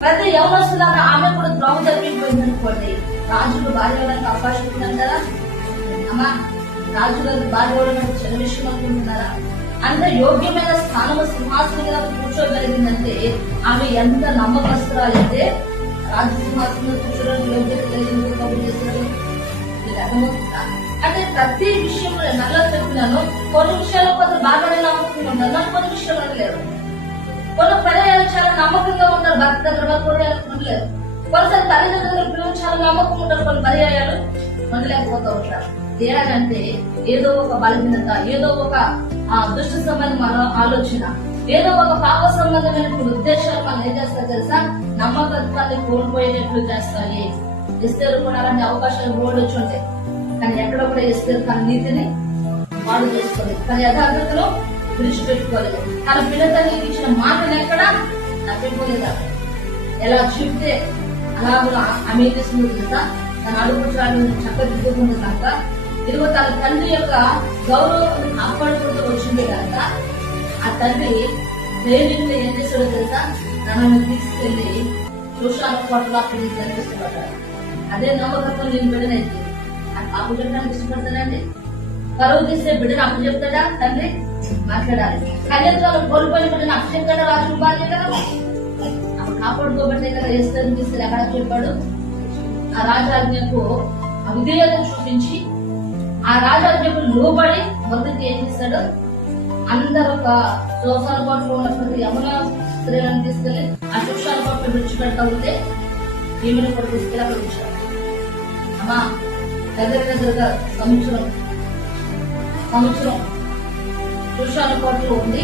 ప్రతి యవనస్తులాగా ఆమె కూడా ద్రోహ జరిగిపోయింది అనుకోండి. రాజులు భార్య అవడానికి అవకాశం ఉందంటారా? అమ్మా, రాజుగారు భార్య అవడానికి చిన్న విషయం అనుకుంటున్నారా? అంత యోగ్యమైన స్థానము సింహాసనం మీద కూర్చోగలిగిందంటే ఆమె ఎంత నమ్మకస్తురాలైతే రాజు సింహాసనం కూర్చోడానికి యోగ్యత కలిగింది కబుర్ చేశారు. మీకు అర్థమవుతుందా? అంటే ప్రతి విషయంలో నల్ల చెప్పినాను. కొన్ని విషయాల్లో కొంత బాగానే నమ్మకంగా కొన్ని విషయాలు లేరు. కొన్ని పర్యాలు చాలా నమ్మకంగా ఉంటారు. భర్త దగ్గర ఉండలేరు. కొన్నిసారి తల్లిదండ్రుల పిల్లలు చాలా నమ్మకం ఉంటారు. కొన్ని పర్యాయాలు ఉండలేకపోతూ ఉంటారు. తేడాలంటే ఏదో ఒక బలహీనత, ఏదో ఒక దుష్ట సంబంధమైన ఆలోచన, ఏదో ఒక పాప సంబంధమైన ఉద్దేశాలు మనం ఏం చేస్తారు తెలుసా? నమ్మకత్వాన్ని కోల్పోయేటట్లు చేస్తాయి. ఎస్తేరు కూడా అలాంటి అవకాశాలు ఓడొచ్చు ఉంటాయి. కానీ ఎక్కడ కూడా ఎస్తేరు తన నీతిని వాడు చేసుకోలేదు. తన యథార్థతలో విడిచిపెట్టుకోలేదు. తన పిల్లతల్లి ఇచ్చిన మాటలు ఎక్కడ తప్పిపోలేదా? ఎలా చెప్తే అలా ఆమె చేసింది తెలుసా? తన అడుగు చాలు చక్కదిద్దుకుంది కనుక ఇదిగో తన తండ్రి యొక్క గౌరవం కాపాడుకుంటూ వచ్చింది కనుక ఆ తండ్రి ధైర్యంలో ఏం చేశాడో తెలుసా? తనను తీసుకెళ్లి చూశాను కోటలో అక్కడికి కనిపిస్తున్నాడు. అదే నమ్మకత్వం నేను బిడ్డనైతే అప్పు చెప్పడానికి ఇష్టపడతానండి. కరువు తీసే బిడ్డను అప్పు చెప్తాడా తండ్రి? మాట్లాడాలి. కన్యత్వాలు కోల్పోయిన బిడ్డను అప్పు చెప్తాడా? రాజు భార్య కదా, అప్పుడు కాపాడుకోబట్టే కదా ఎస్తేరుని తీసుకెళ్ళి ఎక్కడ చెప్పాడు? ఆ రాజాజ్ఞకు అవిధేయత చూపించి ఆ రాజాజ్ఞకు లోబడి మొదటి ఏం చేశాడు? అందరూ ఒక శోషాల పాటలో ఉన్న ప్రతి యమున స్త్రీలను తీసుకెళ్లి ఆ శోషాల పాటలు విడిచిపెడతా ఉంటే ఈమెను కూడా తీసుకెళ్ళి అక్కడ ఉంచారు. అమ్మా, దగ్గరగా సంవత్సరం శోషాల పాటలో ఉండి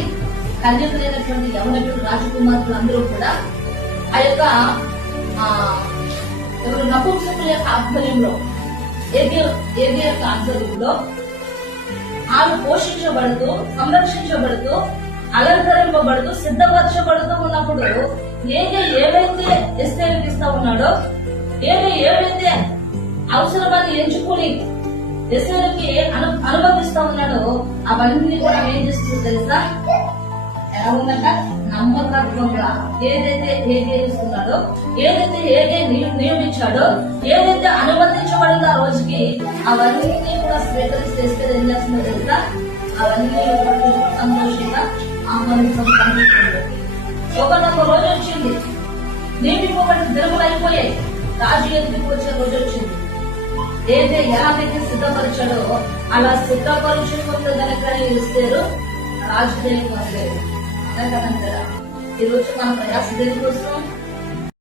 కన్యకులైనటువంటి యమునకులు రాజకుమారులు అందరూ కూడా ఆ యొక్క నపుంసకుల యొక్క ఆధ్వర్యంలో ఏది యొక్క ఆధ్వర్యంలో ఆమె పోషించబడుతూ, సంరక్షించబడుతూ, అలంకరింపబడుతూ, సిద్ధపరచబడుతూ ఉన్నప్పుడు ఏవైతే ఎస్తేరుకి ఇస్తా ఉన్నాడో, ఏవైతే అవసరమని ఎంచుకుని ఎస్తేరుకి అనుమతిస్తా ఉన్నాడో అవన్నీ కూడా ఏం చేస్తుందో తెలుసా? ఎలా ఉందంట? నమ్మకత్వంగా ఏదైతే ఇస్తున్నాడో, ఏదైతే నియమించాడో, ఏదైతే అనుమతించబడిందో ఆ రోజుకి అవన్నీ కూడా స్వీకరిస్తే ఏం చేస్తుందో తెలుసా? అవన్నీ సంతోషంగా ఆహ్వానించబడుతుంది. ఒకనొక రోజు వచ్చింది, నియమింపబడిన దినములు అయిపోయాయి. రాజు ఎదుటికి వచ్చే రోజు వచ్చింది. ఎలాగైతే సిద్ధపరిచాడో అలా సిద్ధపరుచుకుంటే కనుక ఇస్తారు రాజు దేనికి వస్తలేదు. ఈ రోజు మన ప్రయాస దేనికోసం?